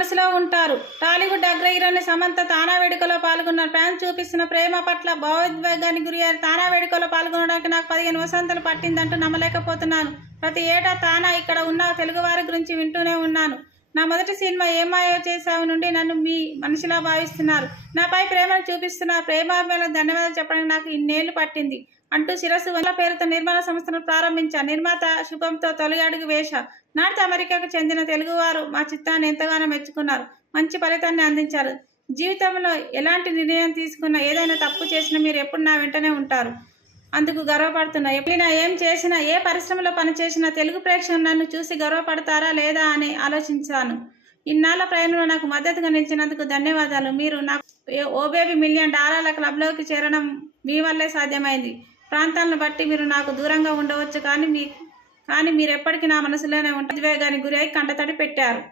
మనసులో ఉంటారు. టాలీవుడ్ అగ్ర హీరోయిన్ సమంత తానా వేడుకలో పాల్గొన్నారు. ఫ్యాన్స్ చూపిస్తున్న ప్రేమ పట్ల భావోద్వేగానికి గురయ్యారు. తానా వేడుకలో పాల్గొనడానికి నాకు 15 వసంతాలు పట్టిందంటూ నమ్మలేకపోతున్నాను. ప్రతి ఏటా తానా ఇక్కడ ఉన్న తెలుగువారి గురించి వింటూనే ఉన్నాను. నా మొదటి సినిమా ఏమాయో చేసావు నుండి నన్ను మీ మనిషిలా భావిస్తున్నారు. నాపై ప్రేమను చూపిస్తున్నారు. ప్రేమాభిమానులకు ధన్యవాదాలు చెప్పడానికి నాకు ఇన్నేళ్లు పట్టింది అంటూ శిరస్సు వందల పేరుతో నిర్మాణ సంస్థను ప్రారంభించారు. నిర్మాత శుభంతో తొలి అడుగు వేశా. నార్త్ అమెరికాకు చెందిన తెలుగువారు మా చిత్రాన్ని ఎంతగానో మెచ్చుకున్నారు. మంచి ఫలితాన్ని అందించారు. జీవితంలో ఎలాంటి నిర్ణయం తీసుకున్నా, ఏదైనా తప్పు చేసినా మీరు ఎప్పుడు నా వెంటనే ఉంటారు. అందుకు గర్వపడుతున్నా. ఎప్పుడైనా ఏం చేసినా, ఏ పరిశ్రమలో పనిచేసినా తెలుగు ప్రేక్షకులు నన్ను చూసి గర్వపడతారా లేదా అని ఆలోచించాను. ఇన్నాళ్ల ప్రయాణంలో నాకు మద్దతుగా నిలిచినందుకు ధన్యవాదాలు. మీరు నాకు ఓ బేబీ $1 మిలియన్ క్లబ్లోకి చేరడం మీ వల్లే సాధ్యమైంది. ప్రాంతాలను బట్టి మీరు నాకు దూరంగా ఉండవచ్చు, కానీ మీరు ఎప్పటికీ నా మనసులోనే ఉంటే ఉద్వేగానికి గురై కంటతడి పెట్టారు.